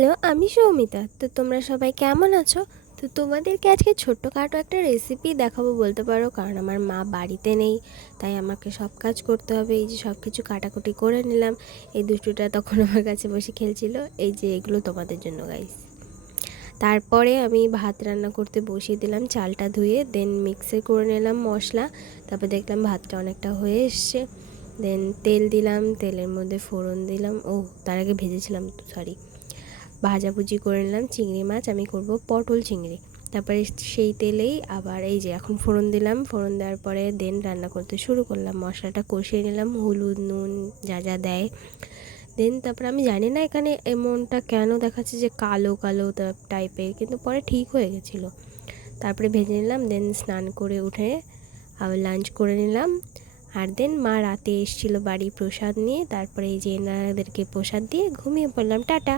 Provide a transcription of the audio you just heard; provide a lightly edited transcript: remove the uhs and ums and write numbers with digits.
Hello, আমি সৌমিতা। তো তোমরা সবাই কেমন আছো? তো তোমাদেরকে আজকে ছোট্টখাটো একটা রেসিপি দেখাবো বলতে পারো, কারণ আমার মা বাড়িতে নেই। তাই আমাকে সব কাজ করতে হবে। এই যে সব কিছু কাটাকুটি করে নিলাম। এই দুষ্টুটা তখন আমার কাছে বসে খেলছিল। এই যে এগুলো তোমাদের জন্য গাইস। তারপরে আমি ভাত রান্না করতে বসিয়ে দিলাম, চালটা ধুয়ে দেন মিক্সে করে নিলাম মশলা। তারপর দেখলাম ভাতটা অনেকটা হয়ে এসছে। দেন তেল দিলাম, তেলের মধ্যে ফোড়ন দিলাম। তার আগে ভেজেছিলাম, সরি, ভাজাভুজি করে নিলাম চিংড়ি মাছ। আমি করব পটল চিংড়ি। তারপরে সেই তেলেই আবার এই যে এখন ফোড়ন দিলাম। ফোড়ন দেওয়ার পরে দেন রান্না করতে শুরু করলাম। মশলাটা কষিয়ে নিলাম, হলুদ নুন যা যা দেয়। দেন তারপরে আমি জানি না এখানে এমনটা কেন দেখাচ্ছে যে কালো কালো টাইপের, কিন্তু পরে ঠিক হয়ে গেছিলো। তারপরে ভেজে নিলাম। দেন স্নান করে উঠে আবার লাঞ্চ করে নিলাম। আর দেন মা রাতে এসেছিলো বাড়ি প্রসাদ নিয়ে। তারপরে এই যে এনাদেরকে প্রসাদ দিয়ে ঘুমিয়ে পড়লাম। টাটা।